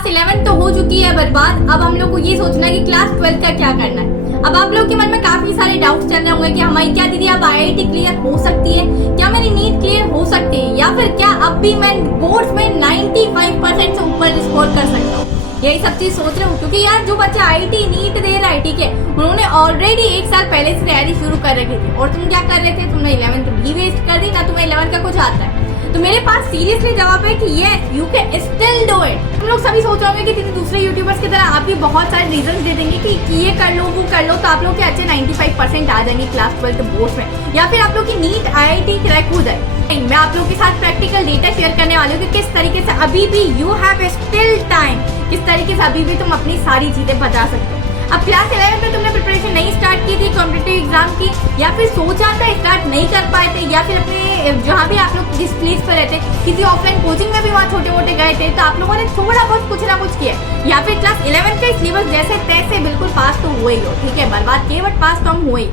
Class 11 तो हो चुकी है बर्बाद। अब हम लोग को ये सोचना है कि क्लास 12 का क्या करना है। अब आप लोग के मन में काफी सारे डाउट्स चल रहे होंगे कि हमारी क्या दीदी अब आईआईटी क्लियर हो सकती है, क्या मेरी नीट क्लियर हो सकती है, या फिर क्या अब भी मैं बोर्ड में 95% से ऊपर स्कोर कर सकता हूँ। यही सब चीज सोच रहे हूँ क्योंकि यार जो बच्चा आईआईटी नीट दे रहा है, ठीक है, उन्होंने ऑलरेडी 1 साल पहले से तैयारी शुरू कर रखी थी। और तुम क्या कर रहे थे, तुमने 11th भी वेस्ट कर दी ना, तुम्हें 11 का कुछ आता है। तो मेरे पास सीरियसली जवाब है कि yes you can still do it. तुम लोग सभी सोच रहे होंगे कि दूसरे यूट्यूबर्स की तरह आप भी बहुत सारे रीजन दे देंगे कि ये कर लो वो कर लो, तो आप लोग के अच्छे 95% आ जाएंगे क्लास 12 बोर्ड में, या फिर आप लोग की नीट आईआईटी क्रैक हो जाए। मैं आप लोग के साथ प्रैक्टिकल डेटा शेयर करने वाली हूँ कि किस तरीके से अभी भी यू हैव स्टिल टाइम, किस तरीके से अभी भी तुम अपनी सारी चीजें बता सकते हो। अब क्लास 11 में तुमने प्रिपरेशन नहीं स्टार्ट की थी कॉम्पिटिटिव एग्जाम की, या फिर सोचा था स्टार्ट नहीं कर पाए थे, या फिर अपने जहाँ भी आप लोग जिस प्लेस पर रहते किसी ऑफलाइन कोचिंग में भी वहाँ छोटे मोटे गए थे, तो आप लोगों ने थोड़ा बहुत कुछ ना कुछ किया, या फिर क्लास 11 का सिलेबस जैसे तैसे बिल्कुल पास तो हुए ही हो, ठीक है, बर्बाद किए बट पास तो हम हुए।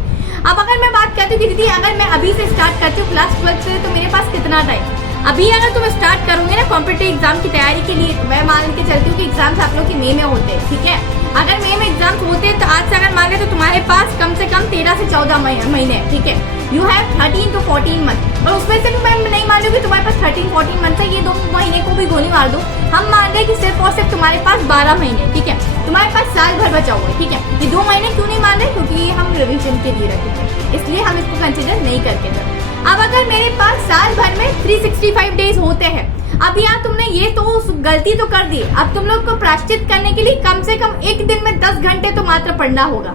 अब अगर मैं बात करती हूँ कि दीदी अगर मैं अभी से स्टार्ट करती हूँ क्लास 12 से, तो मेरे पास कितना टाइम, अभी अगर तुम स्टार्ट करोगे ना कॉम्पिटिटिव एग्जाम की तैयारी के लिए, तो मैं मान के चलती हूँ कि एग्जाम्स आप लोग की मई में होते हैं, ठीक है। अगर मई में एग्जाम्स होते हैं तो आज से अगर मांगे तो तुम्हारे पास कम से कम 13 से 14 महीने, ठीक है। यू हैव 13 to 14 मंथ, और उसमें से भी मैं नहीं मान लूँ कि तुम्हारे पास 13-14 मंथ है, ये 2 महीने को भी गोली मार दो, हम मान रहे कि सिर्फ और सिर्फ तुम्हारे पास 12 महीने, ठीक है, तुम्हारे पास साल भर बचा हुआ है, ठीक है। ये 2 महीने क्यों नहीं मान रहे, क्योंकि हम रिविजन के लिए रखे थे, इसलिए हम इसको कंसिडर नहीं करके थे। अब अगर मेरे पास साल भर में 365 डेज होते हैं, अब यहाँ तुमने ये तो गलती तो कर दी, अब तुम लोग को प्रायश्चित करने के लिए कम से कम एक दिन में 10 घंटे तो मात्र पढ़ना होगा।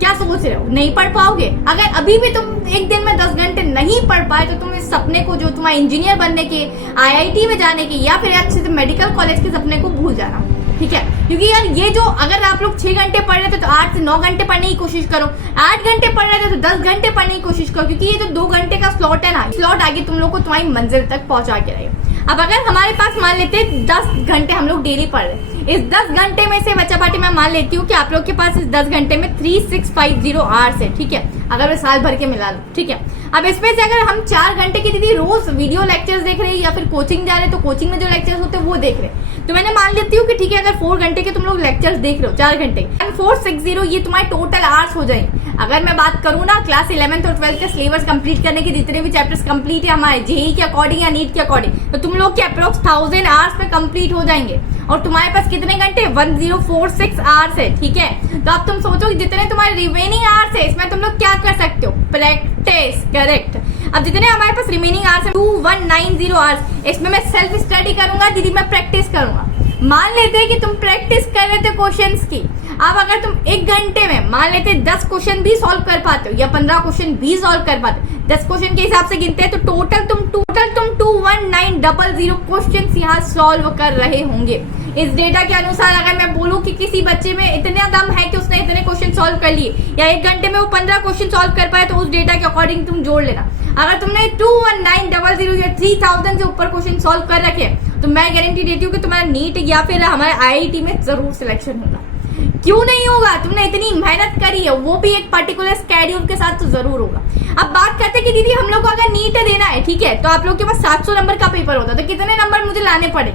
क्या सोच रहे हो, नहीं पढ़ पाओगे? अगर अभी भी तुम एक दिन में 10 घंटे नहीं पढ़ पाए तो तुम इस सपने को, जो तुम्हारे इंजीनियर बनने के, आईआईटी में जाने के, या फिर अच्छे से मेडिकल कॉलेज के सपने को भूल जाना, ठीक है। क्योंकि यार ये जो अगर आप लोग 6 घंटे पढ़ रहे थे तो 8 से 9 घंटे पढ़ने की कोशिश करो, 8 घंटे पढ़ रहे थे तो 10 घंटे पढ़ने की कोशिश करो, क्योंकि ये जो 2 घंटे का स्लॉट है ना, स्लॉट आगे तुम लोग को तुम्हारी मंजिल तक पहुंचा के रहेगा। अब अगर हमारे पास मान लेते 10 घंटे हम लोग डेली पढ़ रहे, इस 10 घंटे में से बच्चा पार्टी मैं मान लेती हूँ कि आप लोग के पास इस 10 घंटे में 3650 आवर्स है, ठीक है, अगर मैं साल भर के मिला लूँ, ठीक है। अब इसमें से अगर हम 4 घंटे की दीदी रोज वीडियो लेक्चर्स देख रहे हैं, या फिर कोचिंग जा रहे हैं तो कोचिंग में जो लेक्चर्स होते हैं वो देख रहे हैं, तो मैंने मान लेती हूँ कि ठीक है अगर 4 घंटे के तुम लोग लेक्चर्स देख रहे हो, 4 घंटे 460 ये तुम्हारे टोटल आवर्स हो जाएंगे। अगर मैं बात करूँ ना क्लास 11 और 12 के सिलेबस कंप्लीट करने के, जितने भी चैप्टर्स कंप्लीट है हमारे जेईई के अकॉर्डिंग या नीट के अकॉर्डिंग, तो तुम लोग के अप्रोक्स 1000 आवर्स में कंप्लीट हो जाएंगे। और तुम्हारे पास कितने घंटे, 1046 आवर्स है, ठीक है। तो अब तुम सोचो कि जितने तुम्हारे रिमेनिंग आवर्स है इसमें तुम लोग क्या कर सकते हो, प्रैक्टिस, करेक्ट। अब जितने हमारे पास रिमेनिंग आवर्स है 2190 आवर्स, इसमें मैं सेल्फ स्टडी करूंगा दीदी, मैं प्रैक्टिस करूंगा। मान लेते हैं कि तुम प्रैक्टिस कर रहे थे क्वेश्चंस की, अब अगर तुम 1 घंटे में मान लेते 10 क्वेश्चन भी सॉल्व कर पाते हो, या 15 क्वेश्चन भी सॉल्व कर पाते हो, 10 क्वेश्चन के हिसाब से गिनते हैं तो टोटल तुम 21900 क्वेश्चन यहाँ सॉल्व कर रहे होंगे। इस डेटा के अनुसार अगर मैं बोलूं कि किसी बच्चे में इतना दम है कि उसने इतने क्वेश्चन सॉल्व कर लिए, या 1 घंटे में वो 15 क्वेश्चन सॉल्व कर पाए, तो उस डेटा के अकॉर्डिंग तुम जोड़ लेना। अगर तुमने 21900 या 3000 से ऊपर क्वेश्चन सॉल्व कर रखे, तो मैं गारंटी देती हूँ कि तुम्हारा नीट या फिर हमारे आईआईटी में जरूर सिलेक्शन होगा। क्यों नहीं होगा, तुमने इतनी मेहनत करी है, वो भी एक पर्टिकुलर स्केड्यूल के साथ, तो जरूर होगा। अब बात करते हैं कि दीदी हम लोग को अगर नीट देना है, ठीक है, तो आप लोग के पास 700 नंबर का पेपर होता है, तो कितने नंबर मुझे लाने पड़े,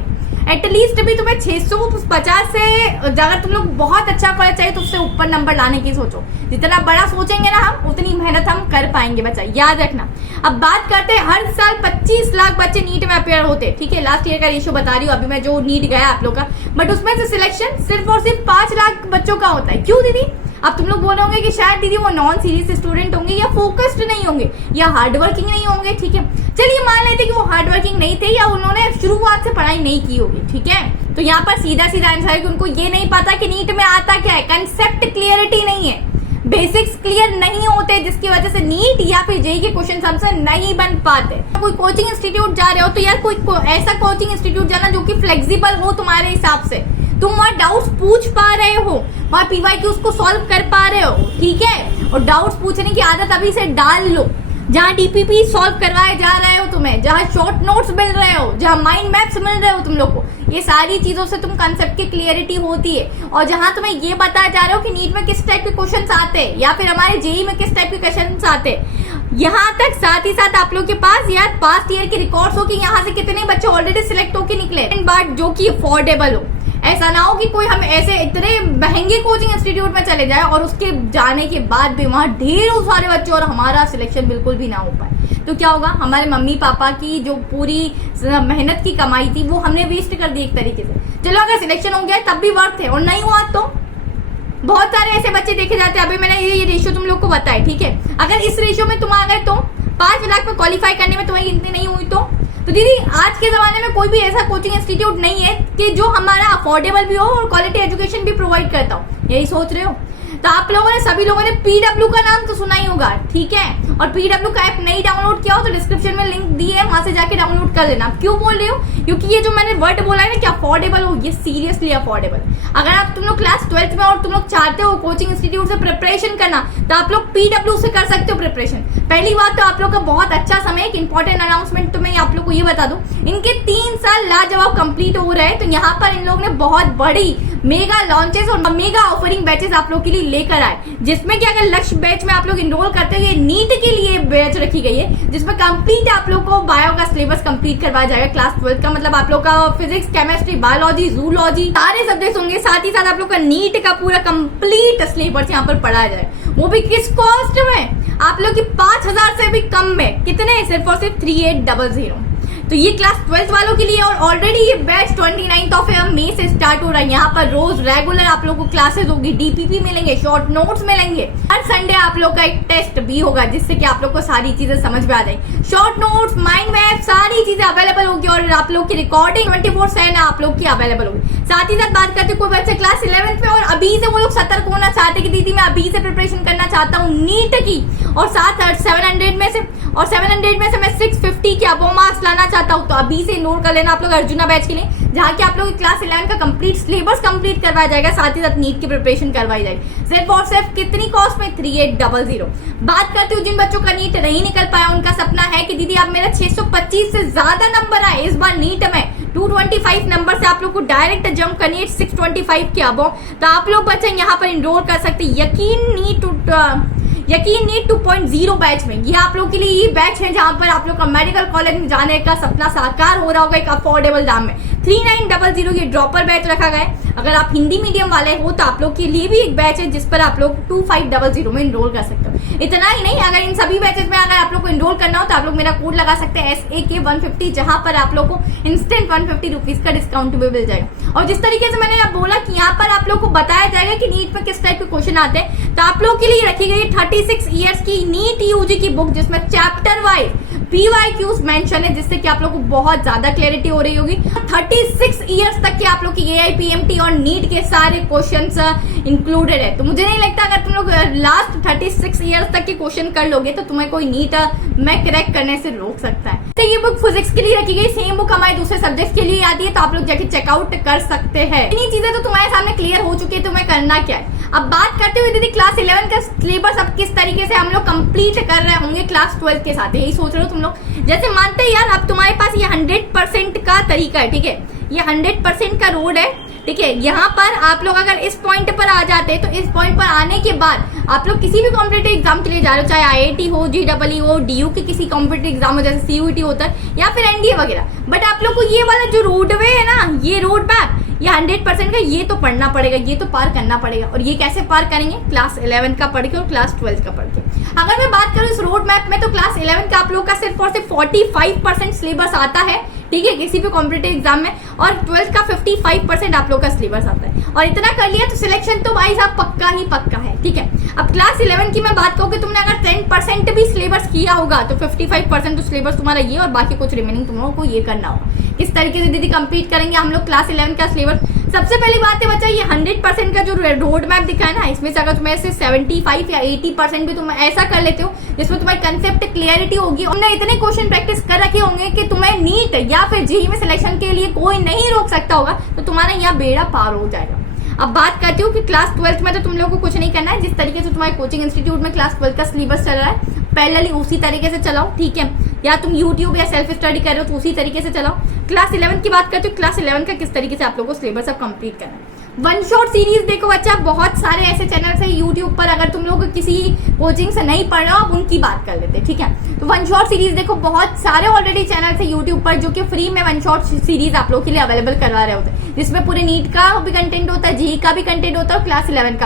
एटलीस्ट भी तुम्हें 650 से, अगर तुम लोग बहुत अच्छा कॉलेज चाहिए तो उससे ऊपर नंबर लाने की सोचो। जितना बड़ा सोचेंगे ना हम, उतनी मेहनत हम कर पाएंगे बच्चा, याद रखना। अब बात करते हैं, हर साल 25 लाख बच्चे नीट में अपेयर होते हैं, ठीक है, लास्ट ईयर का रेशियो बता रही हूँ, अभी मैं जो नीट गया आप लोग का, बट उसमें से सिलेक्शन सिर्फ और सिर्फ 5 लाख बच्चों का होता है। क्यों दीदी? अब तुम लोग बोलोगे कि शायद दीदी वो नॉन सीरियस स्टूडेंट होंगे, या फोकस्ड नहीं होंगे, या हार्ड वर्किंग नहीं होंगे, ठीक है। चलिए मान लेते कि वो हार्ड वर्किंग नहीं थे, या उन्होंने शुरुआत से पढ़ाई नहीं की होगी, ठीक है। तो यहाँ पर सीधा सीधा आंसर है कि उनको ये नहीं पता कि नीट में आता क्या है, कंसेप्ट क्लियरिटी नहीं है, बेसिक्स क्लियर नहीं होते, जिसकी वजह से नीट या फिर जेईई के क्वेश्चन हमसे नहीं बन पाते। कोई कोचिंग इंस्टीट्यूट जा रहे हो तो यार कोई ऐसा कोचिंग इंस्टीट्यूट जाना जो कि फ्लेक्सिबल हो तुम्हारे हिसाब से, तुम वहाँ डाउट्स पूछ पा रहे हो, वहाँ पीवाईक्यूज को सॉल्व कर पा रहे हो, ठीक है। और डाउट्स पूछने की आदत अभी से डाल लो, जहाँ डीपीपी सॉल्व करवाए जा रहे हो तुम्हें, जहाँ शॉर्ट नोट्स मिल रहे हो, जहाँ माइंड मैप्स मिल रहे हो तुम लोग को, ये सारी चीजों से तुम कंसेप्ट की क्लियरिटी होती है। और जहाँ तुम्हें ये बताया जा रहा हो कि नीट में किस टाइप के क्वेश्चंस आते हैं, या फिर हमारे जेईई में किस टाइप के क्वेश्चंस आते हैं, यहाँ तक साथ ही साथ आप लोग के पास यार पास्ट ईयर के रिकॉर्ड्स हो कि यहाँ से कितने बच्चे ऑलरेडी सिलेक्ट होके निकले, बट जो कि अफोर्डेबल हो, ऐसा ना हो कि कोई हम ऐसे इतने महंगे कोचिंग इंस्टीट्यूट में चले जाए और उसके जाने के बाद भी वहाँ ढेरों सारे बच्चे और हमारा सिलेक्शन बिल्कुल भी ना हो पाए, तो क्या होगा? हमारे मम्मी पापा की जो पूरी मेहनत की कमाई थी वो हमने वेस्ट कर दी एक तरीके से। चलो अगर सिलेक्शन हो गया तब भी वर्थ है, और नहीं हुआ तो बहुत सारे ऐसे बच्चे देखे जाते हैं। अभी मैंने ये रेशियो तुम लोग को बताया, ठीक है? अगर इस रेशियो में तुम आ गए तो 5 लाख में क्वालिफाई करने में तुम्हारी गिनती नहीं हुई तो दीदी आज के जमाने में कोई भी ऐसा कोचिंग इंस्टीट्यूट नहीं है कि जो हमारा अफोर्डेबल भी हो और क्वालिटी एजुकेशन भी प्रोवाइड करता हो। यही सोच रहे हो? तो आप लोगों ने सभी लोगों ने पीडब्ल्यू का नाम तो सुना ही होगा, ठीक है? और पीडब्ल्यू का ऐप नहीं डाउनलोड किया हो तो डिस्क्रिप्शन में लिंक दी है, वहां से जाके डाउनलोड कर लेना। क्यों बोल रहे हो? क्योंकि ये जो मैंने वर्ड बोला है ना कि अफोर्डेबल हो, ये सीरियसली अफोर्डेबल। अगर आप तुम लोग क्लास 12th में और तुम लोग चाहते हो कोचिंग इंस्टीट्यूट से प्रिपरेशन करना तो आप लोग पीडब्ल्यू से कर सकते हो प्रिपरेशन। पहली बात तो आप लोग का बहुत अच्छा समय, एक इंपॉर्टेंट अनाउंसमेंट तो मैं आप लोग को ये बता दूं, इनके 3 साल लाजवाब कंप्लीट हो रहे हैं, तो यहाँ पर इन लोगों ने बहुत बड़ी मेगा लॉन्चेस और मेगा ऑफरिंग बैचेस आप लोग के लिए लेकर आए, जिसमें कि अगर लक्ष्य बैच में आप लोग इनरोल करते हैं, नीट के लिए बैच रखी गई है जिसमें कंप्लीट आप लोग को बायो का सिलेबस कंप्लीट करवाया जाएगा। क्लास 12th का मतलब आप लोग का फिजिक्स, केमिस्ट्री, बायोलॉजी, जूलॉजी सारे सब्जेक्ट होंगे। साथ ही साथ आप लोग का नीट का पूरा कंप्लीट सिलेबस यहाँ पर पढ़ाया जाएगा, वो भी किस कॉस्ट में? आप लोग की 5,000 से भी कम में। कितने? सिर्फ और सिर्फ 3800। तो ये क्लास 12th वालों के लिए, और ऑलरेडी ये बैच 29 मई से स्टार्ट हो रहा है। यहाँ पर रोज रेगुलर आप लोग को क्लासेस होगी, डीपीपी मिलेंगे, शॉर्ट नोट्स मिलेंगे, हर संडे आप लोग का एक टेस्ट भी होगा जिससे कि आप लोग को सारी चीजें समझ में आ जाए। शॉर्ट नोट्स, माइंड मैप, सारी चीजें अवेलेबल होगी और आप लोग की रिकॉर्डिंग 24/7 आप लोग की अवेलेबल होगी। साथ ही साथ बात करते कोई बच्चे क्लास 11th में और अभी से वो लोग सतर्क होना चाहते कि दीदी मैं अभी से प्रिपरेशन करना चाहता हूँ नीट की, और साथ 700 में से मैं 650 के अबो मार्क्स लाना चाहता हूँ, तो अभी से इनरोल कर लेना आप लोग अर्जुना बैच के लिए, जहाँ की आप लोग क्लास 11 का कंप्लीट सिलेबस कंप्लीट करवाया जाएगा, साथ ही साथ नीट की प्रिपरेशन करवाई जाएगी। सिर्फ और सिर्फ कितनी कॉस्ट में? 3800। बात करते हो जिन बच्चों का नीट नहीं निकल पाया, उनका सपना है कि दीदी आप मेरा 625 से ज्यादा नंबर आए इस बार नीट में, 225 नंबर से आप लोग को डायरेक्ट जंप करनी है 625 के अबो, तो आप लोग बच्चे यहाँ पर इनरोल कर सकते हैं यकीन नीट 2.0 बैच में। ये आप लोग के लिए ये बैच है जहां पर आप लोग का मेडिकल कॉलेज में जाने का सपना साकार हो रहा होगा एक अफोर्डेबल दाम में। 3900 ये ड्रॉपर बैच रखा गया है। अगर आप हिंदी मीडियम वाले हो तो आप लोग के लिए भी एक बैच है जिस पर आप लोग 2500 में इनरोल कर सकते हो। इतना ही नहीं, अगर इन सभी बैचेस में अगर आप लोग को इनरोल करना हो तो आप लोग मेरा कोड लगा सकते हैं SAK150, जहां पर आप लोग को इंस्टेंट 150 रुपीज का डिस्काउंट भी मिल जाएगा। और जिस तरीके से मैंने अब बोला कि यहाँ पर आप लोग को बताया जाएगा कि नीट में किस टाइप के क्वेश्चन आते हैं, तो आप लोग के लिए रखी गई 36 ईयर्स की नीट यूजी की बुक जिसमें चैप्टर वाइज PYQs मेंशन है, जिससे कि आप लोग को बहुत ज्यादा क्लैरिटी हो रही होगी। 36 ईयर्स तक के आप लोग की AIPMT और नीट के सारे क्वेश्चंस इंक्लूडेड है। तो मुझे नहीं लगता अगर तुम लोग लास्ट 36 ईयर्स तक के क्वेश्चन कर लोगे तो तुम्हें कोई नीट में क्रैक करने से रोक सकता है। तो ये बुक फिजिक्स के लिए रखी गई, सेम बुक हमारे दूसरे सब्जेक्ट के लिए आती है, तो आप लोग जाके चेकआउट कर सकते हैं। इन्हीं चीजें तो तुम्हारे सामने क्लियर हो चुकी है, तुम्हें करना क्या है। अब बात करते हुए दीदी क्लास 11 का सिलेबस अब किस तरीके से हम लोग कंप्लीट कर रहे होंगे क्लास 12 के साथ, यही सोच रहे हो तुम लोग। जैसे मानते हैं यार अब तुम्हारे पास ये 100% का तरीका है, ठीक है, ये 100% का रोड है, ठीक है। यहाँ पर आप लोग अगर इस पॉइंट पर आ जाते हैं तो इस पॉइंट पर आने के बाद आप लोग किसी भी कॉम्पिटेटिव एग्जाम के लिए जा रहे हो, चाहे IIT हो, JEE हो, DU के किसी कॉम्पिटेटिव एग्जाम हो जैसे CUET होता है या फिर NDA वगैरह, बट आप लोग को ये वाला जो रोडवे है ना, ये रोड मैप, ये 100% का, ये तो पढ़ना पड़ेगा, ये तो पार करना पड़ेगा। और ये कैसे पार करेंगे? क्लास 11 का पढ़ के और क्लास 12 का पढ़ के। अगर मैं बात करूँ इस रोड मैप में तो क्लास 11 का आप लोग का सिर्फ और सिर्फ 45% सिलेबस आता है, ठीक है, किसी भी कॉम्पिटेटिव एग्जाम में, और 12th का 55% आप लोग का सिलेबस आता है। और इतना कर लिया तो सिलेक्शन तो भाई साहब पक्का ही पक्का है, ठीक है। अब क्लास 11 की मैं बात करूँ कि तुमने अगर 10% भी सिलेबस किया होगा तो 55% तो सिलेबस तुम्हारा ये, और बाकी कुछ रिमेनिंग तुम लोगों को ये करना होगा। किस तरीके से दीदी कंप्लीट करेंगे हम लोग क्लास 11 का सिलेबस? सबसे पहली बात है बच्चा, ये 100% का जो रोड मैप दिखा है ना, इसमें से अगर तुम्हें से 75 या 80% भी तुम ऐसा कर लेते हो जिसमें तुम्हारी कंसेप्ट क्लियरिटी होगी, हमने इतने क्वेश्चन प्रैक्टिस कर रखे होंगे कि तुम्हें नीट या फिर JEE में सिलेक्शन के लिए कोई नहीं रोक सकता होगा, तो तुम्हारा यहाँ बेड़ा पार हो जाएगा। अब बात करती हूँ कि क्लास 12 में तो तुम लोगों को कुछ नहीं करना है, जिस तरीके से तुम्हारे कोचिंग इंस्टीट्यूट में क्लास 12 का सिलेबस चल रहा है पैरेलली उसी तरीके से चलाओ, ठीक है, या तुम YouTube या सेल्फ स्टडी कर रहे हो तो उसी तरीके से चलाओ। क्लास 11 की बात करते हो, क्लास 11 का किस तरीके से आप लोगों को सिलेबस अब कंप्लीट करना है। वन शॉट सीरीज देखो बच्चा, बहुत सारे ऐसे चैनल्स है YouTube पर, अगर तुम लोग किसी कोचिंग से नहीं पढ़ रहे हो आप उनकी बात कर लेते हैं, ठीक है। तो वन शॉट सीरीज देखो, बहुत सारे ऑलरेडी चैनल्स है YouTube पर जो कि फ्री में वन शॉट सीरीज आप लोग के लिए अवेलेबल करवा रहे होते हैं। जिसमें पूरे नीट का भी कंटेंट होता है, जेई का भी कंटेंट होता है और क्लास 11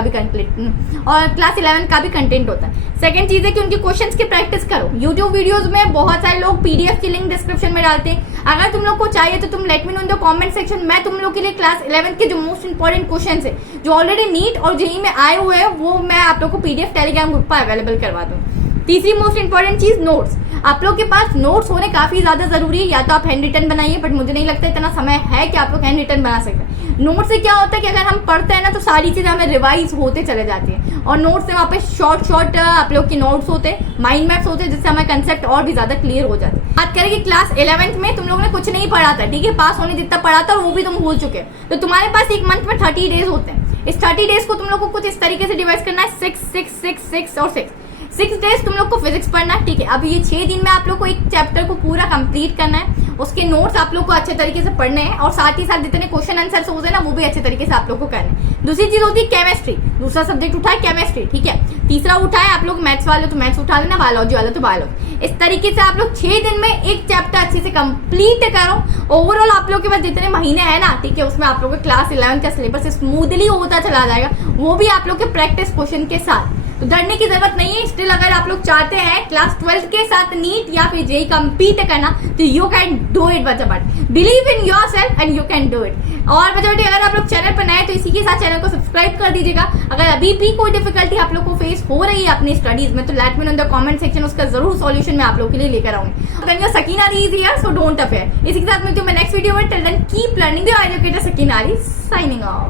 का भी कंटेंट होता है। सेकंड चीज है कि उनके क्वेश्चंस की प्रैक्टिस करो। यूट्यूब वीडियोस में बहुत सारे लोग पीडीएफ की लिंक डिस्क्रिप्शन में डालते हैं, अगर तुम लोग को चाहिए तो तुम let me know in the comment section. मैं तुम लोग के लिए क्लास 11 के जो मोस्ट इंपॉर्टेंट क्वेश्चंस है जो ऑलरेडी नीट और जेई में आए हुए हैं वो मैं आप लोग को पीडीएफ टेलीग्राम ग्रुप पर अवेलेबल करवा दूँ। तीसरी मोस्ट इंपॉर्टेंट चीज नोट्स। आप लोग के पास नोट्स होने काफी ज्यादा जरूरी है। या तो आप हैंड रिटन बनाइए, बट मुझे नहीं लगता इतना समय है कि आप लोग हैंड रिटन बना सकते हैं। नोट से क्या होता है कि अगर हम पढ़ते हैं ना तो सारी चीजें हमें रिवाइज होते चले जाती हैं, और नोट्स से वहाँ पे शॉर्ट आप लोग के नोट्स होते हैं, माइंड मैप्स होते हैं, जिससे हमें कंसेप्ट और भी ज्यादा क्लियर हो जाते हैं। बात करें कि क्लास 11th में तुम लोगों ने कुछ नहीं पढ़ा था, ठीक है, पास होने जितना पढ़ा था वो भी तुम भूल चुके, तो तुम्हारे पास एक मंथ में 30 डेज होते हैं। इस 30 डेज को तुम लोग को कुछ इस तरीके से डिवाइड करना है, 6 6 6 6 और 6 डेज तुम लोग को फिजिक्स पढ़ना है, ठीक है। अब ये 6 दिन में आप लोग को एक चैप्टर को पूरा कंप्लीट करना है, उसके नोट्स आप लोग को अच्छे तरीके से पढ़ने हैं, और साथ ही साथ जितने क्वेश्चन आंसर्स होते हैं ना वो भी अच्छे तरीके से आप लोग को करने हैं। दूसरी चीज होती है केमिस्ट्री, दूसरा सब्जेक्ट उठा है केमिस्ट्री, ठीक है। तीसरा उठा है आप लोग मैथ्स वाले तो मैथ्स उठा लेना, बायोलॉजी वाले तो बायोलॉजी। इस तरीके से आप लोग 6 दिन में एक चैप्टर अच्छे से कंप्लीट करो। ओवरऑल आप लोग के पास जितने महीने हैं ना, ठीक है, उसमें आप लोग का क्लास 11 का सिलेबस स्मूथली होता चला जाएगा, वो भी आप लोग के प्रैक्टिस क्वेश्चन के साथ। तो डरने की जरूरत नहीं है। स्टिल अगर आप लोग चाहते हैं क्लास 12 के साथ नीट या फिर जेई compete करना तो यू कैन डू इट बच्चा, but believe in your self and you can do it. और बच्चा बेटी अगर आप लोग चैनल पर नए तो इसी के साथ चैनल को सब्सक्राइब कर दीजिएगा। अगर अभी भी कोई डिफिकल्टी आप लोग को फेस हो रही है अपनी स्टडीज में तो let me know in the comment section, उसका जरूर सॉल्यूशन मैं आप लोग के लिए लेकर आऊंगी। Sakina is here so don't affair. इसी के साथ मिलती हूँ मैं नेक्स्ट वीडियो में। Till then keep learning the educator Sakina signing of.